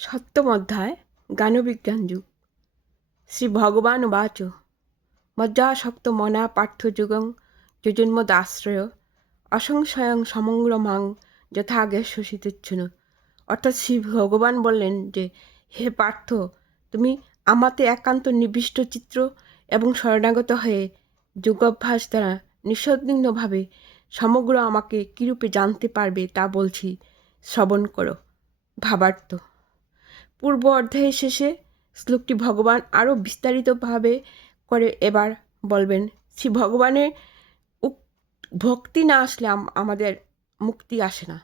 সপ্তম অধ্যায় জ্ঞানবিজ্ঞান যুগ। শ্রী ভগবান উবাচ মজ্জাসক্ত মনা পার্থযুগং যজন্মদাশ্রয় অসংশয়ং সমগ্র মাং যথাজ্ঞ শোষিতেচ্ছুন। অর্থাৎ শ্রী ভগবান বললেন যে, হে পার্থ, তুমি আমাতে একান্ত নিবিষ্ট চিত্র এবং শরণাগত হয়ে যোগাভ্যাস দ্বারা নিঃসন্দিগ্ধভাবে সমগ্র আমাকে কীরূপে জানতে পারবে তা বলছি, শ্রবণ করো। ভাবার্থ। পূর্ব অধ্যায়ের শেষে শ্লোকটি ভগবান আরও বিস্তারিতভাবে করে এবার বলবেন, শ্রী ভগবানের ভক্তি না আসলে আমাদের মুক্তি আসে না।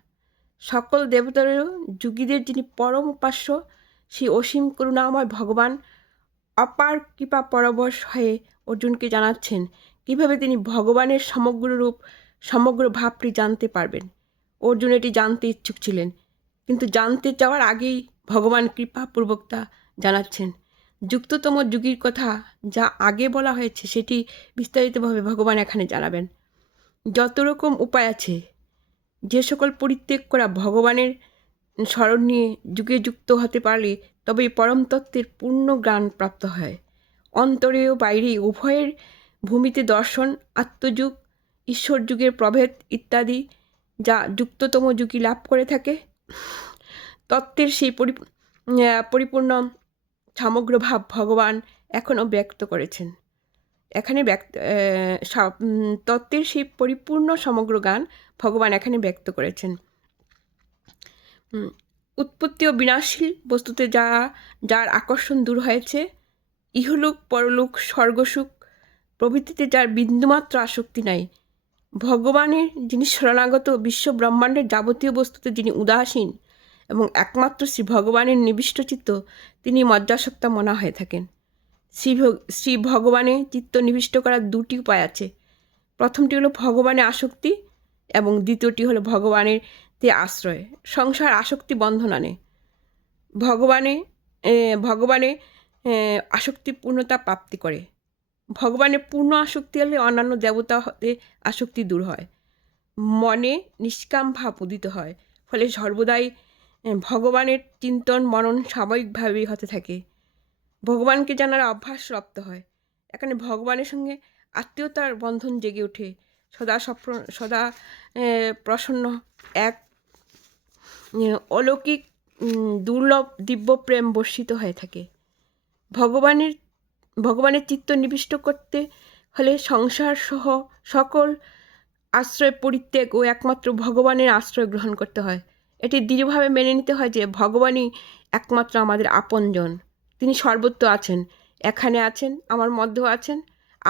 সকল দেবতারও যোগীদের যিনি পরম উপাস্য, সেই অসীম করুণাময় ভগবান অপার কৃপা পরবশ হয়ে অর্জুনকে জানাচ্ছেন কিভাবে তিনি ভগবানের সমগ্র রূপ, সমগ্র ভাবটি জানতে পারবেন। অর্জুন এটি জানতে ইচ্ছুক ছিলেন, কিন্তু জানতে চাওয়ার আগেই ভগবান কৃপাপূর্বক তা জানাচ্ছেন। যুক্ততম যুগীর কথা যা আগে বলা হয়েছে সেটি বিস্তারিতভাবে ভগবান এখানে জানাবেন। যত রকম উপায় আছে, যে সকল পরিত্যাগ করা ভগবানের স্মরণ নিয়ে যুগে যুক্ত হতে পারলে তবেই পরম তত্ত্বের পূর্ণ জ্ঞান প্রাপ্ত হয়। অন্তরে ও বাইরে উভয়ের ভূমিতে দর্শন, আত্মযুগ, ঈশ্বর যুগের প্রভেদ ইত্যাদি যা যুক্ততম যুগী লাভ করে থাকে, তত্ত্বের সেই পরিপূর্ণ সমগ্র ভাব ভগবান এখনও ব্যক্ত করেছেন। এখানে তত্ত্বের সেই পরিপূর্ণ সমগ্র জ্ঞান ভগবান এখানে ব্যক্ত করেছেন। উৎপত্তি ও বিনাশশীল বস্তুতে যার আকর্ষণ দূর হয়েছে, ইহলোক পরলোক স্বর্গসুখ প্রভৃতিতে যার বিন্দুমাত্র আসক্তি নাই, ভগবানের যিনি শরণাগত, বিশ্ব ব্রহ্মাণ্ডের যাবতীয় বস্তুতে যিনি উদাসীন এবং একমাত্র শ্রী ভগবানের নিবিষ্ট চিত্ত, তিনি মজ্জাসক্তা মনা হয়ে থাকেন। শ্রী ভগবানে চিত্ত নিবিষ্ট করার দুটি উপায় আছে। প্রথমটি হলো ভগবানে আসক্তি এবং দ্বিতীয়টি হলো ভগবানের তে আশ্রয়। সংসার আসক্তি বন্ধন আনে। ভগবানে আসক্তি পূর্ণতা প্রাপ্তি করে। ভগবানের পূর্ণ আসক্তি হলে অন্যান্য দেবতা হতে আসক্তি দূর হয়, মনে নিষ্কাম ভাব উদিত হয়, ফলে সর্বদাই ভগবানের চিন্তন মনন স্বাভাবিকভাবেই হতে থাকে। ভগবানকে জানার অভ্যাস রপ্ত হয়। এখানে ভগবানের সঙ্গে আত্মীয়তার বন্ধন জেগে ওঠে। সদা প্রসন্ন এক অলৌকিক দুর্লভ দিব্য প্রেম বর্ষিত হয়ে থাকে। ভগবানের চিত্ত নিবিষ্ট করতে হলে সংসার সহ সকল আশ্রয় পরিত্যাগ ও একমাত্র ভগবানের আশ্রয় গ্রহণ করতে হয়। এটি দৃঢ়ভাবে মেনে নিতে হয় যে ভগবানই একমাত্র আমাদের আপনজন। তিনি সর্বত্র আছেন, এখানে আছেন, আমার মধ্যেও আছেন,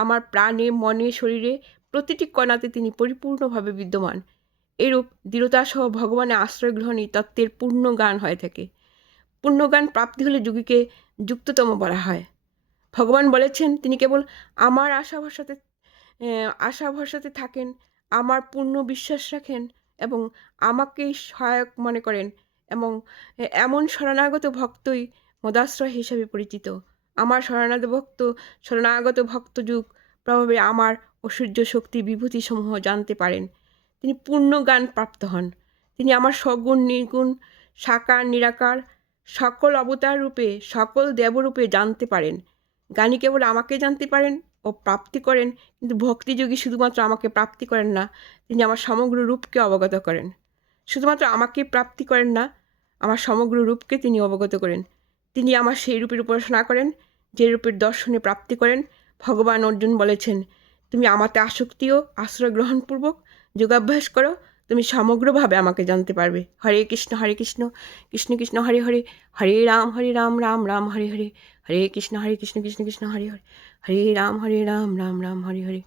আমার প্রাণে মনে শরীরে প্রতিটি কণাতে তিনি পরিপূর্ণভাবে বিদ্যমান। এরূপ দৃঢ়তাসহ ভগবানের আশ্রয় গ্রহণই তত্ত্বের পূর্ণ জ্ঞান হয়ে থাকে। পূর্ণ জ্ঞান প্রাপ্তি হলে যোগীকে যুক্ততম বলা হয়। ভগবান বলেছেন, তিনি কেবল আমার আশা ভরসাতে থাকেন, আমার পূর্ণ বিশ্বাস রাখেন এবং আমাকেই সহায়ক মনে করেন, এবং এমন শরণাগত ভক্তই মদাশ্রয় হিসেবে পরিচিত। আমার শরণাগত ভক্ত যুগ প্রভাবে আমার ঐশ্বর্য শক্তি বিভূতিসমূহ জানতে পারেন। তিনি পূর্ণ জ্ঞান প্রাপ্ত হন। তিনি আমার সগুণ নির্গুণ সাকার নিরাকার সকল অবতার রূপে সকল দেবরূপে জানতে পারেন। জ্ঞানী কেবল আমাকে জানতে পারেন ও প্রাপ্তি করেন, কিন্তু ভক্তিযোগী শুধুমাত্র আমাকে প্রাপ্তি করেন না, তিনি আমার সমগ্র রূপকে অবগত করেন। শুধুমাত্র আমাকে প্রাপ্তি করেন না, আমার সমগ্র রূপকে তিনি অবগত করেন। তিনি আমার সেই রূপের উপাসনা করেন যে রূপের দর্শনে প্রাপ্তি করেন। ভগবান অর্জুন বলেছেন, তুমি আমাতে আসক্তি ও আশ্রয় গ্রহণপূর্বক যোগাভ্যাস করো, তুমি সমগ্রভাবে আমাকে জানতে পারবে। হরে কৃষ্ণ কৃষ্ণ কৃষ্ণ হরে হরে, হরে রাম রাম হরে হরে, হরে কৃষ্ণ কৃষ্ণ কৃষ্ণ হরে হরে, হরে রাম রাম হরে হরে।